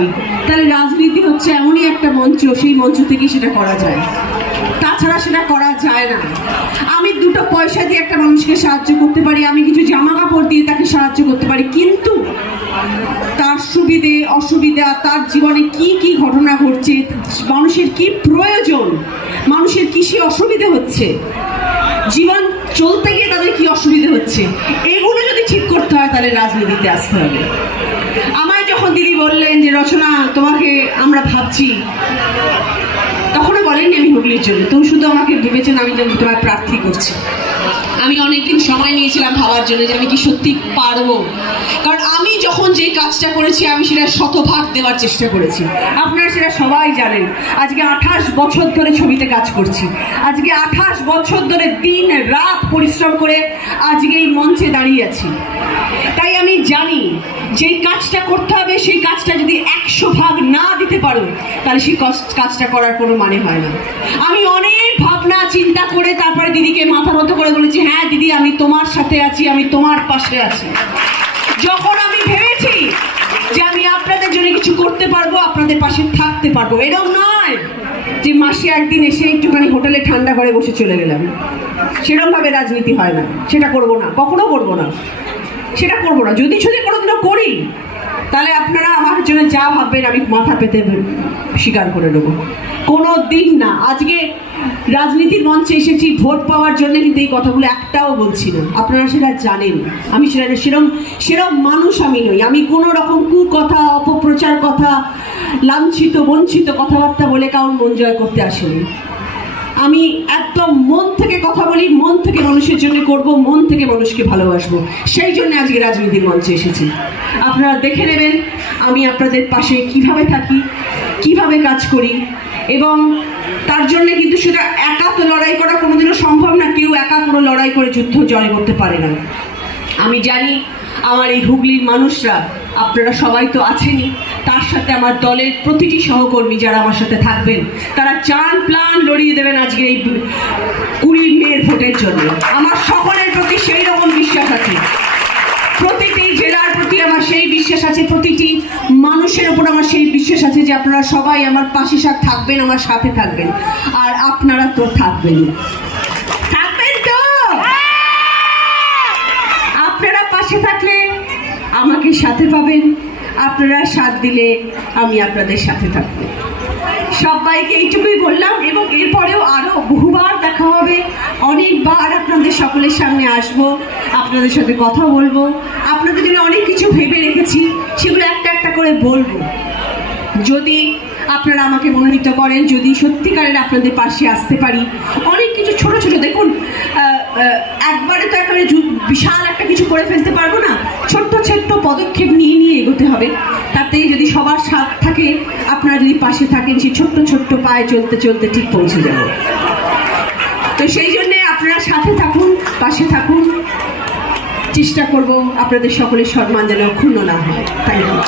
পারি, তাহলে রাজনীতি হচ্ছে এমনই একটা মঞ্চ, সেই মঞ্চ থেকে সেটা করা যায়, তাছাড়া সেটা করা যায় না। আমি দুটো পয়সা দিয়ে একটা মানুষকে সাহায্য করতে পারি, আমি কিছু জামা কাপড় দিয়ে তাকে সাহায্য করতে পারি, কিন্তু তার সুবিধে অসুবিধা, তার জীবনে কি কি ঘটনা ঘটছে, মানুষের কি প্রয়োজন, মানুষের কিসে অসুবিধে হচ্ছে, জীবন চলতে গিয়ে তাদের কি অসুবিধে হচ্ছে, এগুলো যদি ঠিক করতে হয় তাহলে রাজনীতিতে আসতে হবে। আমায় যখন দিদি বললেন যে রচনা তোমাকে আমরা ভাবছি, তখনও বলেননি আমি হুগলির জন্য, তুমি শুধু আমাকে ভেবেছেন আমি যেন তোমার প্রার্থী করছি। আমি অনেকদিন সময় নিয়েছিলাম ভাবার জন্য যে আমি কি সত্যি পারবো, কারণ আমি যখন যে কাজটা করেছি আমি সেটা শতভাগ দেওয়ার চেষ্টা করেছি। আপনারা সেটা সবাই জানেন। আজকে 28 বছর ধরে ছবিতে কাজ করছি, আজকে 28 বছর ধরে দিন রাত পরিশ্রম করে আজকে এই মঞ্চে দাঁড়িয়ে আছি। তাই আমি জানি যে কাজটা করতে হবে, সেই কাজটা যদি 100 ভাগ না দিতে পারো তাহলে সেই কাজটা করার কোনো মানে হয় না। আমি অনেক ভাবনা চিন্তা করে তারপরে দিদিকে মাথা নত করে বলেছি, হ্যাঁ দিদি আমি তোমার সাথে আছি, আমি তোমার পাশে আছি। যখন আমি ভেবেছি যে আমি আপনাদের জন্য কিছু করতে পারবো, আপনাদের পাশে থাকতে পারবো, এরকম নয় যে মাসে একদিন এসে একটুখানি হোটেলে ঠান্ডা করে বসে চলে গেলাম, সেরকম ভাবে রাজনীতি হয় না। সেটা করবো না, কখনো করবো না, সেটা করবো না। যদি কোনোদিনও করি তাহলে আপনারা আমার জন্য যা ভাববেন আমি মাথা পেতে স্বীকার করে নেবো, কোনো দিন না। আজকে রাজনীতির মঞ্চে এসেছি ভোট পাওয়ার জন্য, কিন্তু এই কথাগুলো একটাও বলছি না, আপনারা সেটা জানেন। আমি সেরকম মানুষ আমি নই। আমি কোনো রকম কুকথা, অপপ্রচার কথা, লাঞ্ছিত বঞ্চিত কথাবার্তা বলে কারণ মন জয় করতে আসিনি। আমি একদম মন থেকে কথা বলি, মন থেকে মানুষের জন্য করব, মন থেকে মানুষকে ভালোবাসবো, সেই জন্য আজকে রাজনীতির মঞ্চে এসেছি। আপনারা দেখে নেবেন আমি আপনাদের পাশে কিভাবে থাকি, কিভাবে কাজ করি, এবং তার জন্য কিন্তু সেটা একা তো লড়াই করা কোনোদিনও সম্ভব না। কেউ একা কোনো লড়াই করে যুদ্ধ জয় করতে পারে না। আমি জানি আমার এই হুগলির মানুষরা, আপনারা সবাই তো আছেনই, তার সাথে আমার দলের প্রতিটি সহকর্মী যারা আমার সাথে থাকবেন, তারা চান প্লান লড়িয়ে দেবেন আজকে এই 20 মেয়ের ভোটের জন্য। আমার সকলের প্রতি সেই রকম বিশ্বাস আছে, প্রতিটি জেলার প্রতি আমার সেই বিশ্বাস আছে, প্রতিটি মানুষের উপর আমার সেই বিশ্বাস আছে যে আপনারা সবাই আমার পাশে থাকবেন, আমার সাথে থাকবেন, আর আপনারা তো থাকবেন তো। আপনারা পাশে থাকলে আমাকে সাথে পাবেন, আপনারা সাথ দিলে আমি আপনাদের সাথে থাকবো। সবাইকে এইটুকুই বললাম, এবং এরপরেও আরো বহুবার দেখা হবে, অনেকবার আপনাদের সকলের সামনে আসবো, আপনাদের সাথে কথা বলবো, আপনাদের জন্য অনেক কিছু ভেবে রেখেছি, সেগুলো একটা একটা করে বলবো। যদি আপনারা আমাকে মনোনীত করেন, যদি সত্যিকারের আপনাদের পাশে আসতে পারি, অনেক কিছু ছোট ছোট, দেখুন একবারে তো একেবারে বিশাল একটা কিছু করে ফেলতে পারবো না, ছোট্ট ছোট্ট পদক্ষেপ নিয়ে নিয়ে এগোতে হবে। তাতে যদি সবার সাথ থাকে, আপনারা যদি পাশে থাকেন, সেই ছোট্ট ছোট্ট পায়ে চলতে চলতে ঠিক পৌঁছে যাব। তো সেই জন্যে আপনারা সাথে থাকুন, পাশে থাকুন, চেষ্টা করব আপনাদের সকলের সম্মান যেন ক্ষুণ্ণ না হয়। Thank you.